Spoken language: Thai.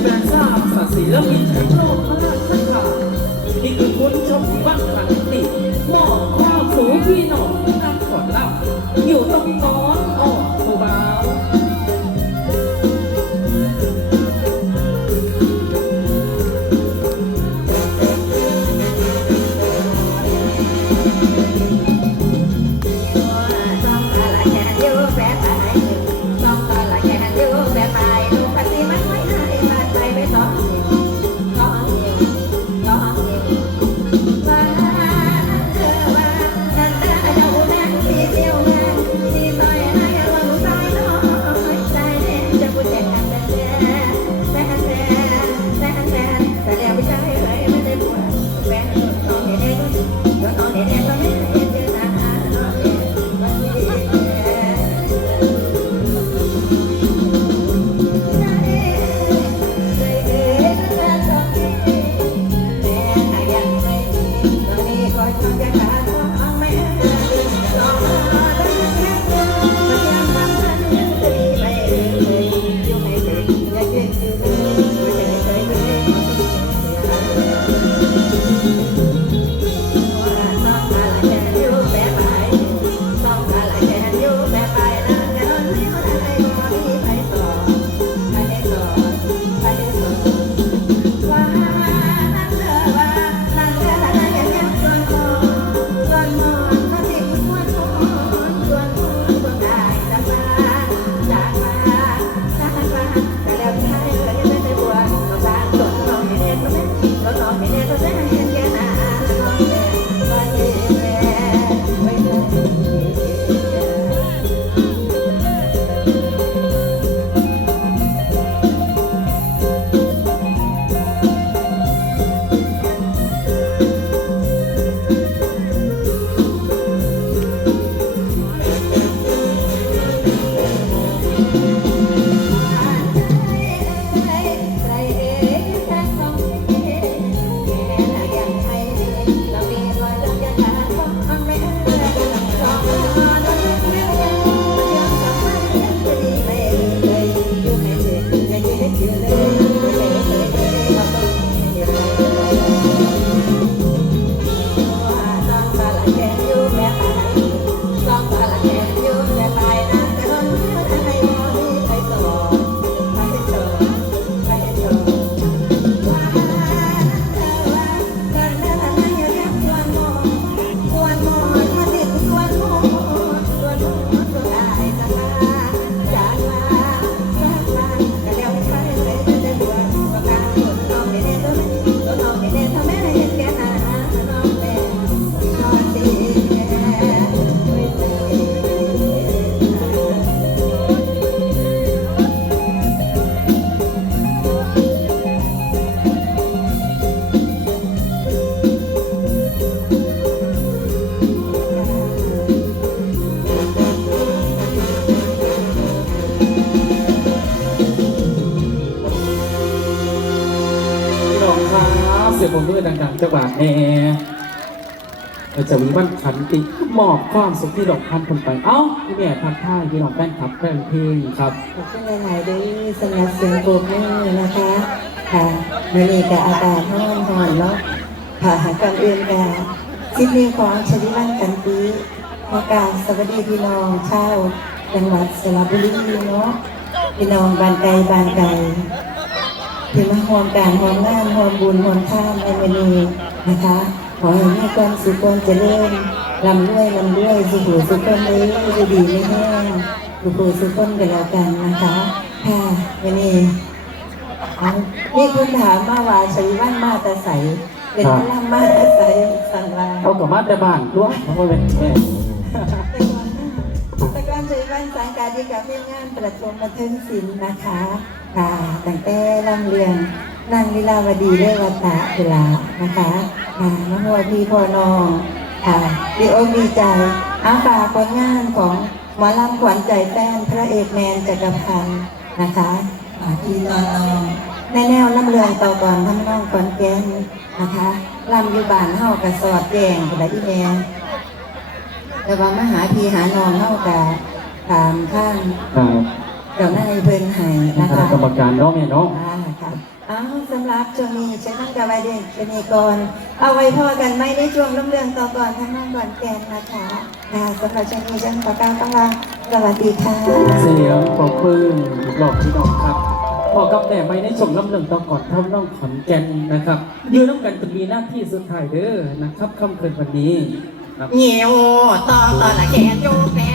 Thank. ต้อ ありがとうございます。 เสียงผมด้วยดังๆจังหวะแน่เราจะมีวันขันติมอบความสุขที่ดอกพันคนไป เอ้าพี่แม่ทักทายพี่น้องแฟนคลับแฟนเพลงครับขอบคุณหลายๆด้วยสำหรับเสียงปรบมือนะคะค่ะวันนี้กับอากาศร้อนหอนเนาะค่ะก่อนอื่นกับซิดนีย์ของชลิวันกันปีขอการสวัสดีพี่น้องชาวจังหวัดสระบุรีเนาะพี่น้องบานไกลบานไกล ที่มาหอมการหอมงานหอมบุญหอมท่านในวันนี้นะคะ ขอให้มีความสุขความเจริญลำด้วยลำด้วยสุขสุขคนเลยจะดีไม่แห้งสุขสุขคนกันแล้วกันนะคะค่ะวันนี้เอามีคนถามมาว่าชัยวันมาแต่ใสเป็นครับพลังมาแต่ใสสันว่าเอากลับมาแต่บ้านด้วยเพราะว่าเป็นแม่แต่ก่อนแต่ก่อนชัยวันสังกัดอยู่กับเรื่องงานประชมบันเทิงศิลป์นะคะ ค่ะตั้งแต่ลำเรียงนางลีลาวดีเรวัตะเวลานะคะค่ะน้องวัวพี่พอนองค่ะดีอกดีใจอาฝากผลงานของหมอลำขวัญใจแฟนพระเอกแมนจักรพันธ์นะคะฝากพี่น้องในแนวลำเรืองต่อก่อนทำน้องก่อนแกนนะคะลำอยู่บ้านเฮากระสอดแจงกระดอีแมนแต่ว่ามาหาพี่หานองเฮากะตามข้างครับ เดี๋ยวนายเพิ่นให้คนะณะคะกรรมการเนาะแม่เนาะอ่าค่ะอ้าวสำหรับช่วงนี้ฉันนั่งกับไว้เด็กเป็นอีกก่อนเอาไว้พอกันไหมในช่วงลำเรื่องต่อก่อนทั้งน้องก่อนแกนนะคะค่ะสำหรับช่วงนี้ฉันขอกล่าวคำว่าสวัสดีค่ะ เสียงปรบมืออีกรอบพี่น้องครับพอกับแม่ไม่ในชมลำเรื่องต้องก่อนทำน้องขอนแก่นนะครับอยู่น้ำกันจะมีหน้าที่สุดท้ายเด้อนะครับค่ำคืนวันนี้ครับ nhiều to to là kẻ chú bé